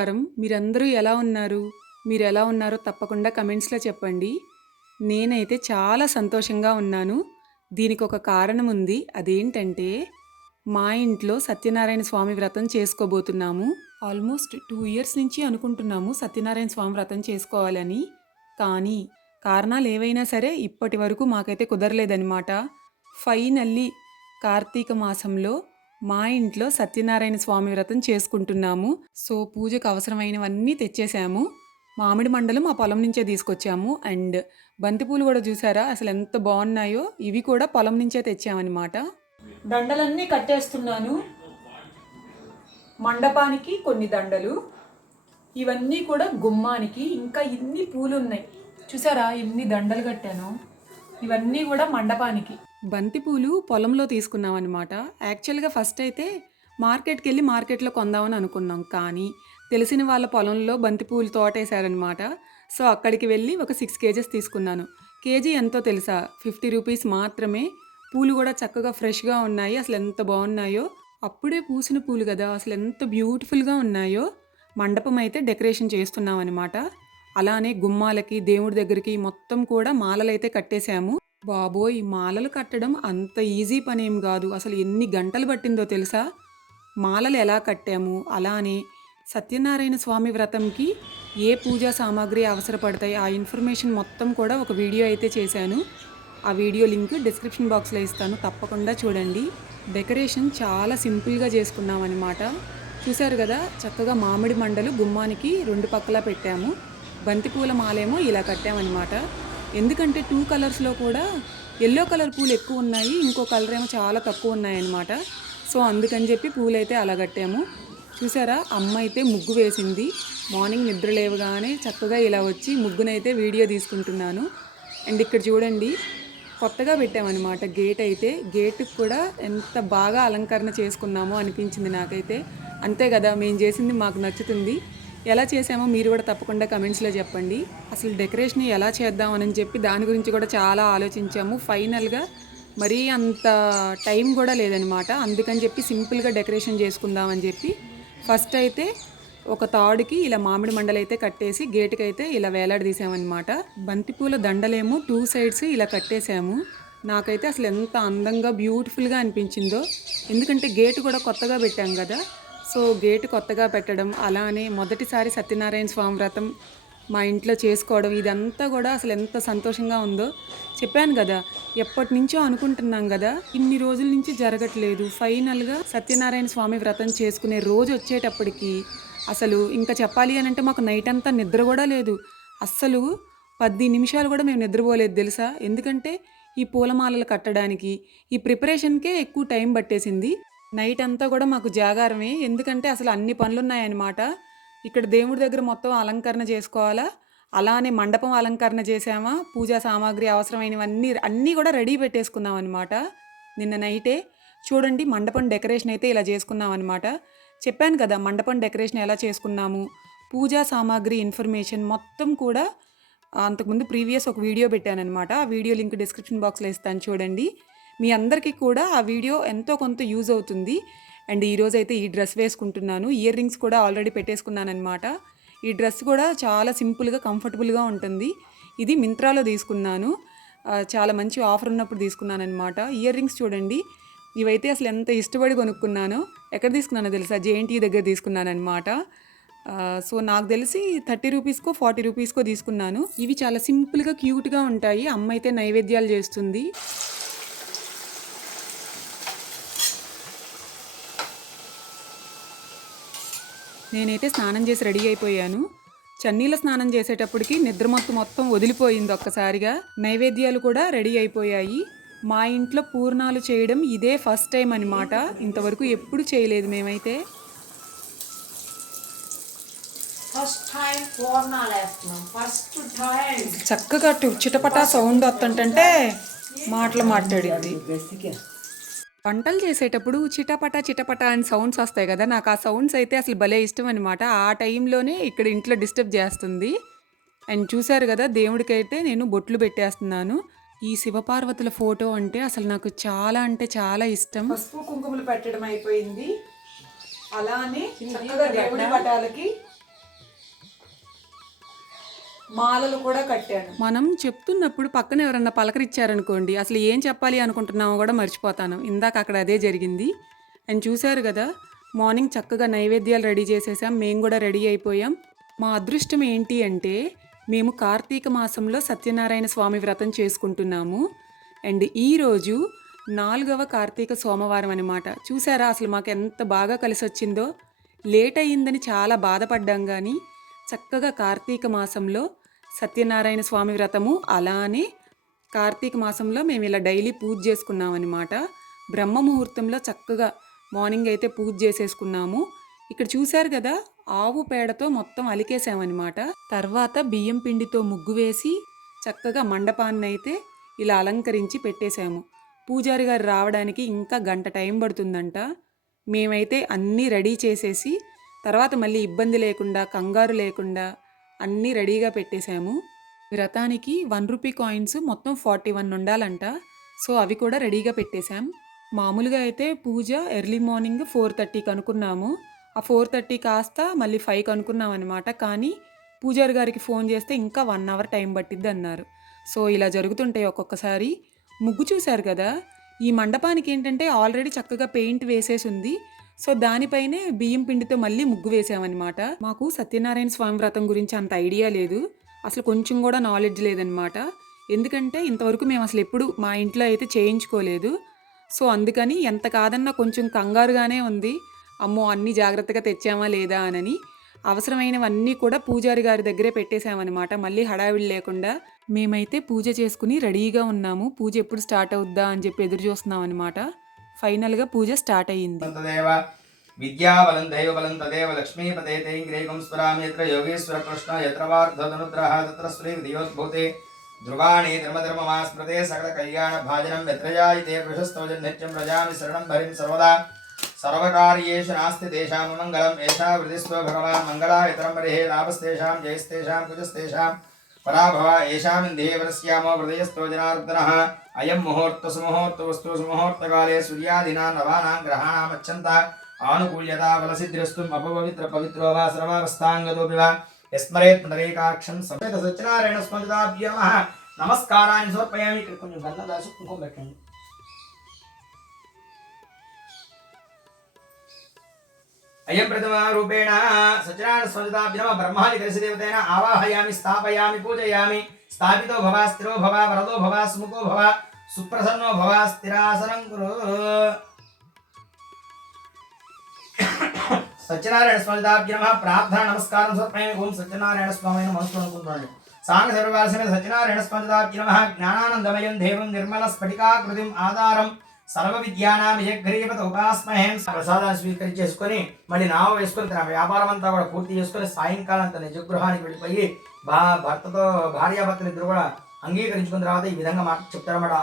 నమస్కారం. మీరందరూ ఎలా ఉన్నారు? మీరు ఎలా ఉన్నారో తప్పకుండా కమెంట్స్లో చెప్పండి. నేనైతే చాలా సంతోషంగా ఉన్నాను. దీనికి ఒక కారణం ఉంది అదేంటంటే మా ఇంట్లో సత్యనారాయణ స్వామి వ్రతం చేసుకోబోతున్నాము. ఆల్మోస్ట్ టూ ఇయర్స్ నుంచి అనుకుంటున్నాము సత్యనారాయణ స్వామి వ్రతం చేసుకోవాలని. కానీ కారణాలు ఏవైనా సరే ఇప్పటి వరకు మాకైతే కుదరలేదనమాట ఫైనల్లీ కార్తీక మాసంలో మా ఇంట్లో సత్యనారాయణ స్వామి వ్రతం చేసుకుంటున్నాము. సో పూజకు అవసరమైనవన్నీ తెచ్చేసాము. మామిడి మండలం మా పొలం నుంచే తీసుకొచ్చాము. అండ్ బంతిపూలు కూడా చూసారా? అసలు ఎంత బాగున్నాయో. ఇవి కూడా పొలం నుంచే తెచ్చామన్నమాట. దండలన్నీ కట్టేస్తున్నాను. మండపానికి కొన్ని దండలు. ఇవన్నీ కూడా గుమ్మానికి. ఇంకా ఇన్ని పూలు ఉన్నాయి చూసారా? ఇన్ని దండలు కట్టాను. ఇవన్నీ కూడా మండపానికి. బంతిపూలు పొలంలో తీసుకున్నాం అనమాట యాక్చువల్గా ఫస్ట్ అయితే మార్కెట్కి వెళ్ళి మార్కెట్లో కొందామని అనుకున్నాం. కానీ తెలిసిన వాళ్ళ పొలంలో బంతిపూలు తోటేశారనమాట సో అక్కడికి వెళ్ళి ఒక సిక్స్ కేజెస్ తీసుకున్నాను. కేజీ ఎంతో తెలుసా? ఫిఫ్టీ రూపీస్ మాత్రమే. పూలు కూడా చక్కగా ఫ్రెష్గా ఉన్నాయి. అసలు ఎంత బాగున్నాయో. అప్పుడే పూసిన పూలు కదా. అసలు ఎంత బ్యూటిఫుల్గా ఉన్నాయో. మండపం అయితే డెకరేషన్ చేస్తున్నాం అనమాట అలానే గుమ్మాలకి దేవుడి దగ్గరికి మొత్తం కూడా మాలలైతే కట్టేశాము. బాబోయ్ మాలలు కట్టడం అంత ఈజీ పనేం కాదు. అసలు ఎన్ని గంటలు పట్టిందో తెలుసా? మాలలు ఎలా కట్టాము? అలానే సత్యనారాయణ స్వామి వ్రతంకి ఏ పూజా సామాగ్రి అవసరపడతాయి? ఆ ఇన్ఫర్మేషన్ మొత్తం కూడా ఒక వీడియో అయితే చేశాను. ఆ వీడియో లింక్ డిస్క్రిప్షన్ బాక్స్లో ఇస్తాను. తప్పకుండా చూడండి. డెకరేషన్ చాలా సింపుల్గా చేసుకున్నాం అనమాట చూశారు కదా చక్కగా మామిడి మండలు గుమ్మానికి రెండు పక్కలా పెట్టాము. బంతిపూల మాలేమో ఇలా కట్టామన్నమాట. ఎందుకంటే టూ కలర్స్లో కూడా ఎల్లో కలర్ పూలు ఎక్కువ ఉన్నాయి ఇంకో కలర్ ఏమో చాలా తక్కువ ఉన్నాయన్నమాట. సో అందుకని చెప్పి పూలు అయితే అలా కట్టాము చూసారా? అమ్మ అయితే ముగ్గు వేసింది. మార్నింగ్ నిద్ర లేవగానే చక్కగా ఇలా వచ్చి ముగ్గునైతే వీడియో తీసుకుంటున్నాను. అండ్ ఇక్కడ చూడండి కొత్తగా పెట్టామన్నమాట గేట్ అయితే. గేటుకు కూడా ఎంత బాగా అలంకరణ చేసుకున్నామో అనిపించింది నాకైతే. అంతే కదా మేము చేసింది మాకు నచ్చుతుంది. ఎలా చేసామో మీరు కూడా తప్పకుండా కమెంట్స్లో చెప్పండి. అసలు డెకరేషన్ ఎలా చేద్దామని చెప్పి దాని గురించి కూడా చాలా ఆలోచించాము. ఫైనల్గా మరీ అంత టైం కూడా లేదనమాట అందుకని చెప్పి సింపుల్గా డెకరేషన్ చేసుకుందామని చెప్పి ఫస్ట్ అయితే ఒక తాడుకి ఇలా మామిడి మండలు అయితే కట్టేసి గేటుకి అయితే ఇలా వేలాడదీసామన్నమాట బంతిపూల దండలేమో టూ సైడ్స్ ఇలా కట్టేసాము. నాకైతే అసలు ఎంత అందంగా బ్యూటిఫుల్గా అనిపించిందో. ఎందుకంటే గేటు కూడా కొత్తగా పెట్టాం కదా. సో గేటు కొత్తగా పెట్టడం అలానే మొదటిసారి సత్యనారాయణ స్వామి వ్రతం మా ఇంట్లో చేసుకోవడం ఇదంతా కూడా అసలు ఎంత సంతోషంగా ఉందో చెప్పాను కదా. ఎప్పటి నుంచో అనుకుంటున్నాం కదా ఇన్ని రోజుల నుంచి జరగట్లేదు. ఫైనల్గా సత్యనారాయణ స్వామి వ్రతం చేసుకునే రోజు వచ్చేటప్పటికి అసలు ఇంకా చెప్పాలి అని అంటే మాకు నైట్ అంతా నిద్ర కూడా లేదు. అస్సలు పది నిమిషాలు కూడా మేము నిద్రపోలేదు తెలుసా? ఎందుకంటే ఈ పూలమాలలు కట్టడానికి ఈ ప్రిపరేషన్కే ఎక్కువ టైం పట్టేసింది. నైట్ అంతా కూడా మాకు జాగారమే. ఎందుకంటే అసలు అన్ని పనులు ఉన్నాయన్నమాట ఇక్కడ దేవుడి దగ్గర మొత్తం అలంకరణ చేసుకోవాలా? అలానే మండపం అలంకరణ చేసామా పూజా సామాగ్రి అవసరమైనవన్నీ అన్నీ కూడా రెడీ పెట్టేసుకున్నాం అనమాట నిన్న నైటే చూడండి మండపం డెకరేషన్ అయితే ఇలా చేసుకున్నాం అనమాట చెప్పాను కదా మండపం డెకరేషన్ ఎలా చేసుకున్నాము? పూజా సామాగ్రి ఇన్ఫర్మేషన్ మొత్తం కూడా అంతకుముందు ప్రీవియస్ ఒక వీడియో పెట్టానమాట ఆ వీడియో లింక్ డిస్క్రిప్షన్ బాక్స్లో ఇస్తాను చూడండి. మీ అందరికీ కూడా ఆ వీడియో ఎంతో కొంత యూజ్ అవుతుంది. అండ్ ఈరోజు అయితే ఈ డ్రెస్ వేసుకుంటున్నాను. ఇయర్ రింగ్స్ కూడా ఆల్రెడీ పెట్టేసుకున్నాను అనమాట ఈ డ్రెస్ కూడా చాలా సింపుల్గా కంఫర్టబుల్గా ఉంటుంది. ఇది మింత్రాలో తీసుకున్నాను. చాలా మంచి ఆఫర్ ఉన్నప్పుడు తీసుకున్నాను అనమాట ఇయర్ రింగ్స్ చూడండి. ఇవైతే అసలు ఎంత ఇష్టపడి కొనుక్కున్నానో ఎక్కడ తీసుకున్నానో తెలుసా? జేఎన్టీ దగ్గర తీసుకున్నాను అనమాట సో నాకు తెలిసి థర్టీ రూపీస్కో ఫార్టీ రూపీస్కో తీసుకున్నాను. ఇవి చాలా సింపుల్గా క్యూట్గా ఉంటాయి. అమ్మ అయితే నైవేద్యాలు చేస్తుంది. నేనైతే స్నానం చేసి రెడీ అయిపోయాను. చన్నీళ్ళ స్నానం చేసేటప్పటికి నిద్ర మొత్తం మొత్తం వదిలిపోయింది ఒక్కసారిగా. నైవేద్యాలు కూడా రెడీ అయిపోయాయి. మా ఇంట్లో పూర్ణాలు చేయడం ఇదే ఫస్ట్ టైం అనమాట ఇంతవరకు ఎప్పుడు చేయలేదు మేమైతే. ఫస్ట్ టైం పూర్ణాలు వేస్తున్నాం. First time. చక్కగా టు- చిటపటా సౌండ్ వస్తుంటే మాటలు మాట్లాడింది. వంటలు చేసేటప్పుడు చిటపట చిటపట అని సౌండ్స్ వస్తాయి కదా. నాకు ఆ సౌండ్స్ అయితే అసలు భలే ఇష్టం అనమాట ఆ టైంలోనే ఇక్కడ ఇంట్లో డిస్టర్బ్ చేస్తుంది. అండ్ చూశారు కదా దేవుడికైతే నేను బొట్లు పెట్టేస్తున్నాను. ఈ శివపార్వతుల ఫోటో అంటే అసలు నాకు చాలా అంటే చాలా ఇష్టం. పసుపు కుంకుమలు పెట్టడం అయిపోయింది. అలానే చక్కగా దేవుడి పటాలకి మాలలు కూడా కట్టాను. మనం చెప్తున్నప్పుడు పక్కన ఎవరన్నా పలకరిచ్చారనుకోండి అసలు ఏం చెప్పాలి అనుకుంటున్నామో కూడా మర్చిపోతాను. ఇందాక అక్కడ అదే జరిగింది. అండ్ చూశారు కదా మార్నింగ్ చక్కగా నైవేద్యాలు రెడీ చేసేసాం మేము కూడా రెడీ అయిపోయాం. మా అదృష్టం ఏంటి అంటే మేము కార్తీక మాసంలో సత్యనారాయణ స్వామి వ్రతం చేసుకుంటున్నాము. అండ్ ఈరోజు నాలుగవ కార్తీక సోమవారం అనమాట చూసారా అసలు మాకు ఎంత బాగా కలిసి వచ్చిందో లేట్ అయ్యిందని చాలా బాధపడ్డాం కానీ చక్కగా కార్తీక మాసంలో సత్యనారాయణ స్వామి వ్రతము అలానే కార్తీక మాసంలో మేము ఇలా డైలీ పూజ చేసుకున్నాం అనమాట బ్రహ్మ ముహూర్తంలో చక్కగా మార్నింగ్ అయితే పూజ చేసేసుకున్నాము. ఇక్కడ చూశారు కదా ఆవు పేడతో మొత్తం అలికేసామన్నమాట తర్వాత బియ్యం పిండితో ముగ్గు వేసి చక్కగా మండపాన్ని అయితే ఇలా అలంకరించి పెట్టేశాము. పూజారి గారు రావడానికి ఇంకా గంట టైం పడుతుందంట. మేమైతే అన్నీ రెడీ చేసేసి తర్వాత మళ్ళీ ఇబ్బంది లేకుండా కంగారు లేకుండా అన్నీ రెడీగా పెట్టేశాము. వ్రతానికి వన్ రూపీ కాయిన్స్ మొత్తం ఫార్టీ వన్ ఉండాలంట. సో అవి కూడా రెడీగా పెట్టేశాం. మామూలుగా అయితే పూజ ఎర్లీ మార్నింగ్ ఫోర్ థర్టీకి అనుకున్నాము ఆ ఫోర్ థర్టీ కాస్త మళ్ళీ ఫైవ్కి అనుకున్నాం అనమాట కానీ పూజారి గారికి ఫోన్ చేస్తే ఇంకా వన్ అవర్ టైం పట్టిద్ది అన్నారు. సో ఇలా జరుగుతుంటాయి ఒక్కొక్కసారి. ముగ్గు చూశారు కదా? ఈ మండపానికి ఏంటంటే ఆల్రెడీ చక్కగా పెయింట్ వేసేసి ఉంది సో దానిపైనే బియ్యం పిండితో మళ్ళీ ముగ్గు వేసామన్నమాట. మాకు సత్యనారాయణ స్వామి వ్రతం గురించి అంత ఐడియా లేదు. అసలు కొంచెం కూడా నాలెడ్జ్ లేదనమాట ఎందుకంటే ఇంతవరకు మేము అసలు ఎప్పుడు మా ఇంట్లో అయితే చేయించుకోలేదు. సో అందుకని ఎంత కాదన్నా కొంచెం కంగారుగానే ఉంది. అమ్మో అన్నీ జాగ్రత్తగా తెచ్చామా లేదా అనని అవసరమైనవన్నీ కూడా పూజారి గారి దగ్గరే పెట్టేశామన్నమాట. మళ్ళీ హడావిడి లేకుండా మేమైతే పూజ చేసుకుని రెడీగా ఉన్నాము. పూజ ఎప్పుడు స్టార్ట్ అవుద్దా అని చెప్పి ఎదురు చూస్తున్నాం అనమాట ఫైనల్గా పూజ స్టార్ట్ అయ్యింది. విద్యాబలం దైవబలం తదేవ. లక్ష్మీపదే తైంగ్రేకం స్వరామి యత్ర యోగేశ్వర కృష్ణ యత్ర వార్ధనుగ్రహ తత్ర శ్రీ దియోద్భూతే ధ్రువాణి ధర్మధర్మమా స్మృతే సకల కళ్యాణ భాజనం యత్రయాయితే వృషస్తోజన్ నిత్యం ప్రజామి శరణం హరిం సర్వదా. సర్వకార్యేషు నాస్తి తేషాం మంగళం ఏషా వృధిస్వ భగవాన్ మంగళాయతరం హరిహే లాభస్తేషాం జయస్తేషాం కుజస్తేషాం పరాభవ ఏషామిందేవరస్యామో హృదయస్థో జనార్దన అయం ముహూర్త సుముహూర్త వస్తు సుముహూర్తకాలే సూర్యాదినా నవానాం గ్రహాణామచ్చంత ఆనుకూల్యత బలసిద్ధిరస్తు అపవిత్ర పవిత్రో వా సర్వావస్థాంగతోపి వా యస్మరేత్ నరేకాక్షం సమేత సత్యనారాయణ స్మృతాభ్యమ నమస్కారాన్ని సమర్పయామి ఇక్కడ కొంచెం గంధం రాసి కుంకుమ పెట్టండి అయం ప్రథమ రూపేణ సత్యనారాయణ స్మృతాభ్యమ బ్రహ్మాది కలిసి దేవతైన ఆవాహయామి స్థాపయామి పూజయామి. స్థాపితో భవ స్థిరో భవ వరదో భవ సుముఖో భవ సుప్రసన్నో భవ స్థిరాసనం కురు. సత్యనారాయణ స్వామిదాభ్య నమ ప్రార్థన నమస్కారం సమర్పయామి ఓం సత్యనారాయణ స్వామి మనసు అనుకుంటున్నాను. సాంగ సర్వాసమే సత్యనారాయణ స్వామిదాభ్య నమ జ్ఞానానందమయం దేవం నిర్మల స్ఫటికాకృతిం ఆధారం సర్వ విద్యానాం యగ్రీవత ఉపాస్మహే ప్రసాదాన్ని స్వీకరించేసుకొని మళ్ళీ నామ వేసుకొని తన వ్యాపారం అంతా కూడా పూర్తి చేసుకొని సాయంకాలం తన నిజగృహానికి వెళ్ళిపోయి బా భర్తతో భార్యాభర్తలు ఇద్దరు కూడా అంగీకరించుకున్న తర్వాత ఈ విధంగా మాట చెప్తారన్నమాట.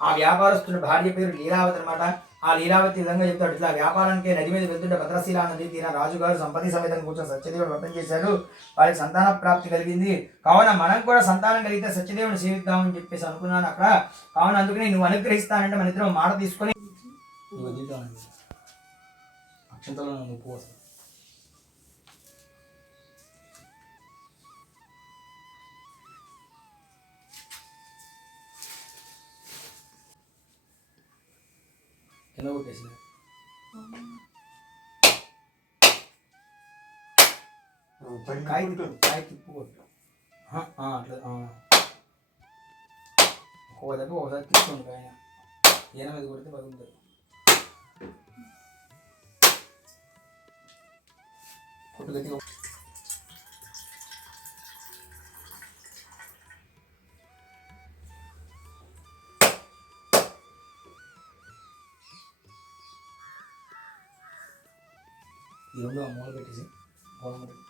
ఆ వ్యాపారస్తుడి భార్య పేరు లీలావతి అనమాట ఆ లీలావతి విధంగా చెప్తాడు. ఇట్లా వ్యాపారానికి నది మీద వెళ్తుంటే భద్రశీల నది తీరా రాజుగారు సంపతి సమేతం కూర్చొని సత్యదేవుడు వ్రతం చేశారు వారికి సంతాన ప్రాప్తి కలిగింది. కావున మనం కూడా సంతానం కలిగితే సత్యదేవుని సేవిద్దామని చెప్పేసి అనుకున్నాను అక్కడ. కావున అందుకని నువ్వు అనుగ్రహిస్తానంటే మన ఇద్దరం మాట తీసుకొని అక్షంతలో నువ్వు కింద కొట్టేసిన కాయ కాయ తిప్పు కొట్టు ఆ, ఆ, అట్లా ఆ. ఒక్కో దెబ్బ ఒకసారి తీసుకోండి కాయ ఈయన మీద కొడితే పగులుతుంది కొట్టు గట్టిగా ఈ రెండు ఆ మూల పెట్టేసి గోడమ పెట్టి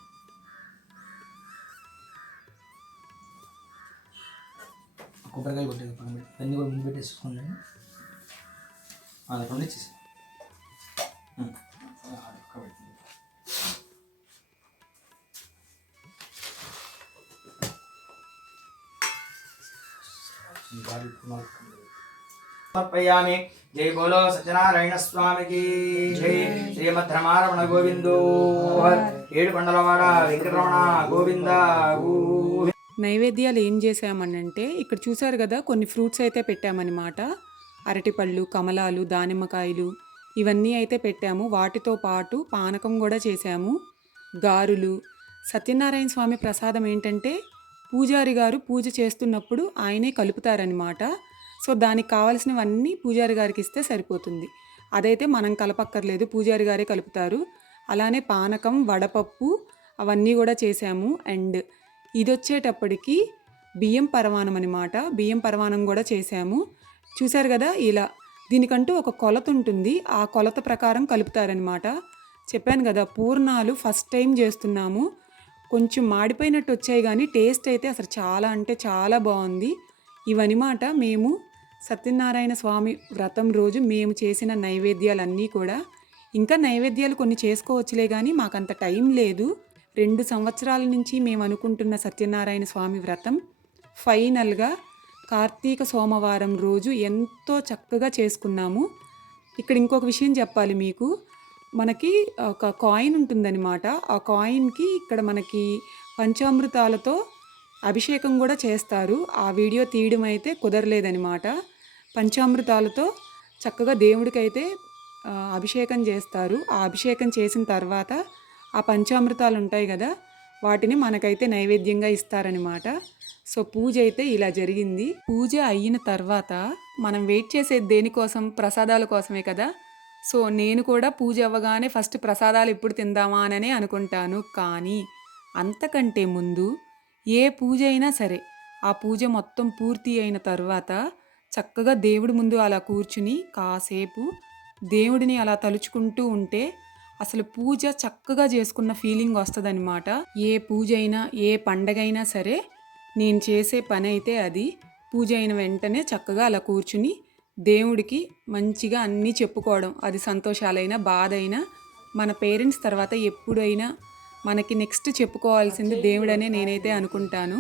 కొబ్బరికాయ కొట్టేది పక్కన పెట్టి. ఇవన్నీ కూడా ముందు పెట్టేసుకోండి అది రెండు ఇచ్చేసి. సమర్పయామి. జై బోలో సత్యనారాయణ స్వామికి. జై. శ్రీమద్రమారమణ గోవిందో ఏడు కొండలవాడ వెంకటరమణ గోవింద. గోవింద నైవేద్యాలు ఏం చేసామనంటే ఇక్కడ చూసారు కదా కొన్ని ఫ్రూట్స్ అయితే పెట్టామన్నమాట. అరటిపళ్ళు కమలాలు దానిమ్మకాయలు ఇవన్నీ అయితే పెట్టాము. వాటితో పాటు పానకం కూడా చేశాము. గారులు. సత్యనారాయణ స్వామి ప్రసాదం ఏంటంటే పూజారి గారు పూజ చేస్తున్నప్పుడు ఆయనే కలుపుతారనమాట సో దానికి కావాల్సినవన్నీ పూజారి గారికి ఇస్తే సరిపోతుంది. అదైతే మనం కలపక్కర్లేదు పూజారి గారే కలుపుతారు. అలానే పానకం వడపప్పు అవన్నీ కూడా చేశాము. అండ్ ఇది వచ్చేటప్పటికి బియ్యం పరమాణం అనమాట బియ్యం పరమాణం కూడా చేశాము. చూశారు కదా ఇలా దీనికంటూ ఒక కొలత ఉంటుంది. ఆ కొలత ప్రకారం కలుపుతారనమాట చెప్పాను కదా పూర్ణాలు ఫస్ట్ టైం చేస్తున్నాము. కొంచెం మాడిపోయినట్టు వచ్చాయి కానీ టేస్ట్ అయితే అసలు చాలా అంటే చాలా బాగుంది. ఇవన్నమాట మేము సత్యనారాయణ స్వామి వ్రతం రోజు మేము చేసిన నైవేద్యాలన్నీ కూడా ఇంకా నైవేద్యాలు కొన్ని చేసుకోవచ్చులే కానీ మాకంత టైం లేదు. రెండు సంవత్సరాల నుంచి మేము అనుకుంటున్న సత్యనారాయణ స్వామి వ్రతం ఫైనల్గా కార్తీక సోమవారం రోజు ఎంతో చక్కగా చేసుకున్నాము. ఇక్కడ ఇంకొక విషయం చెప్పాలి మీకు. మనకి ఒక కాయిన్ ఉంటుందన్నమాట. ఆ కాయిన్కి ఇక్కడ మనకి పంచామృతాలతో అభిషేకం కూడా చేస్తారు. ఆ వీడియో తీయడం అయితే కుదరలేదనమాట పంచామృతాలతో చక్కగా దేవుడికైతే అభిషేకం చేస్తారు. ఆ అభిషేకం చేసిన తర్వాత ఆ పంచామృతాలు ఉంటాయి కదా వాటిని మనకైతే నైవేద్యంగా ఇస్తారనమాట సో పూజ అయితే ఇలా జరిగింది. పూజ అయిన తర్వాత మనం వెయిట్ చేసేది దేనికోసం? ప్రసాదాల కోసమే కదా. సో నేను కూడా పూజ అవ్వగానే ఫస్ట్ ప్రసాదాలు ఎప్పుడు తిందామా అననే అనుకుంటాను. కానీ అంతకంటే ముందు ఏ పూజ అయినా సరే ఆ పూజ మొత్తం పూర్తి అయిన తర్వాత చక్కగా దేవుడి ముందు అలా కూర్చుని కాసేపు దేవుడిని అలా తలుచుకుంటూ ఉంటే అసలు పూజ చక్కగా చేసుకున్న ఫీలింగ్ వస్తుందన్నమాట. ఏ పూజ అయినా ఏ పండగ అయినా సరే నేను చేసే పని అయితే అది. పూజ అయిన వెంటనే చక్కగా అలా కూర్చుని దేవుడికి మంచిగా అన్నీ చెప్పుకోవడం. అది సంతోషాలైనా బాధ అయినా మన పేరెంట్స్ తర్వాత ఎప్పుడైనా మనకి నెక్స్ట్ చెప్పుకోవాల్సింది దేవుడనే నేనైతే అనుకుంటాను.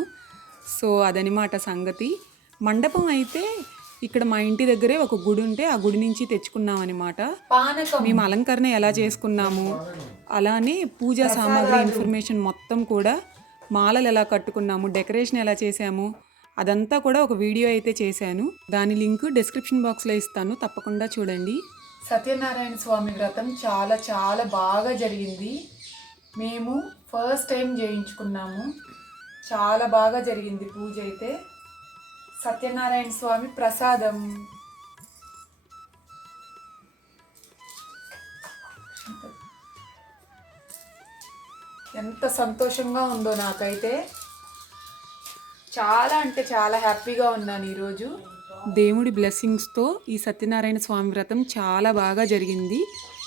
సో అదనమాట సంగతి. మండపం అయితే ఇక్కడ మా ఇంటి దగ్గరే ఒక గుడి ఉంటే ఆ గుడి నుంచి తెచ్చుకున్నాం అనమాట మేము అలంకరణ ఎలా చేసుకున్నాము అలానే పూజా సామాగ్రి ఇన్ఫర్మేషన్ మొత్తం కూడా మాలలు ఎలా కట్టుకున్నాము డెకరేషన్ ఎలా చేసాము అదంతా కూడా ఒక వీడియో అయితే చేశాను. దాని లింక్ డిస్క్రిప్షన్ బాక్స్లో ఇస్తాను తప్పకుండా చూడండి. సత్యనారాయణ స్వామి వ్రతం చాలా చాలా బాగా జరిగింది. మేము ఫస్ట్ టైం చేయించుకున్నాము. చాలా బాగా జరిగింది పూజ అయితే. సత్యనారాయణ స్వామి ప్రసాదం. ఎంత సంతోషంగా ఉందో నాకైతే. చాలా అంటే చాలా హ్యాపీగా ఉన్నాను ఈరోజు. దేవుడి బ్లెస్సింగ్స్తో ఈ సత్యనారాయణ స్వామి వ్రతం చాలా బాగా జరిగింది.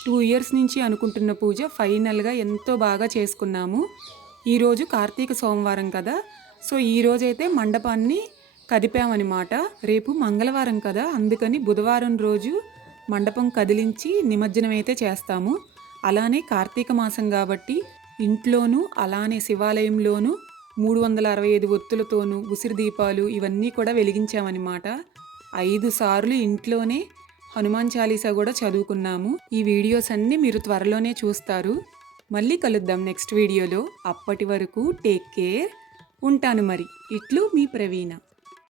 టూ ఇయర్స్ నుంచి అనుకుంటున్న పూజ ఫైనల్గా ఎంతో బాగా చేసుకున్నాము. ఈరోజు కార్తీక సోమవారం కదా. సో ఈ రోజైతే మండపాన్ని కదిపామన్నమాట. రేపు మంగళవారం కదా. అందుకని బుధవారం రోజు మండపం కదిలించి నిమజ్జనం అయితే చేస్తాము. అలానే కార్తీక మాసం కాబట్టి ఇంట్లోనూ అలానే శివాలయంలోనూ మూడు వందల అరవై ఐదు ఒత్తులతోనూ ఉసిరి దీపాలు ఇవన్నీ కూడా వెలిగించామన్నమాట. ఐదు సార్లు ఇంట్లోనే హనుమాన్ చాలీసా కూడా చదువుకున్నాము. ఈ వీడియోస్ అన్నీ మీరు త్వరలోనే చూస్తారు. మళ్ళీ కలుద్దాం నెక్స్ట్ వీడియోలో. అప్పటి వరకు టేక్ కేర్. ఉంటాను మరి. ఇట్లు మీ ప్రవీణ.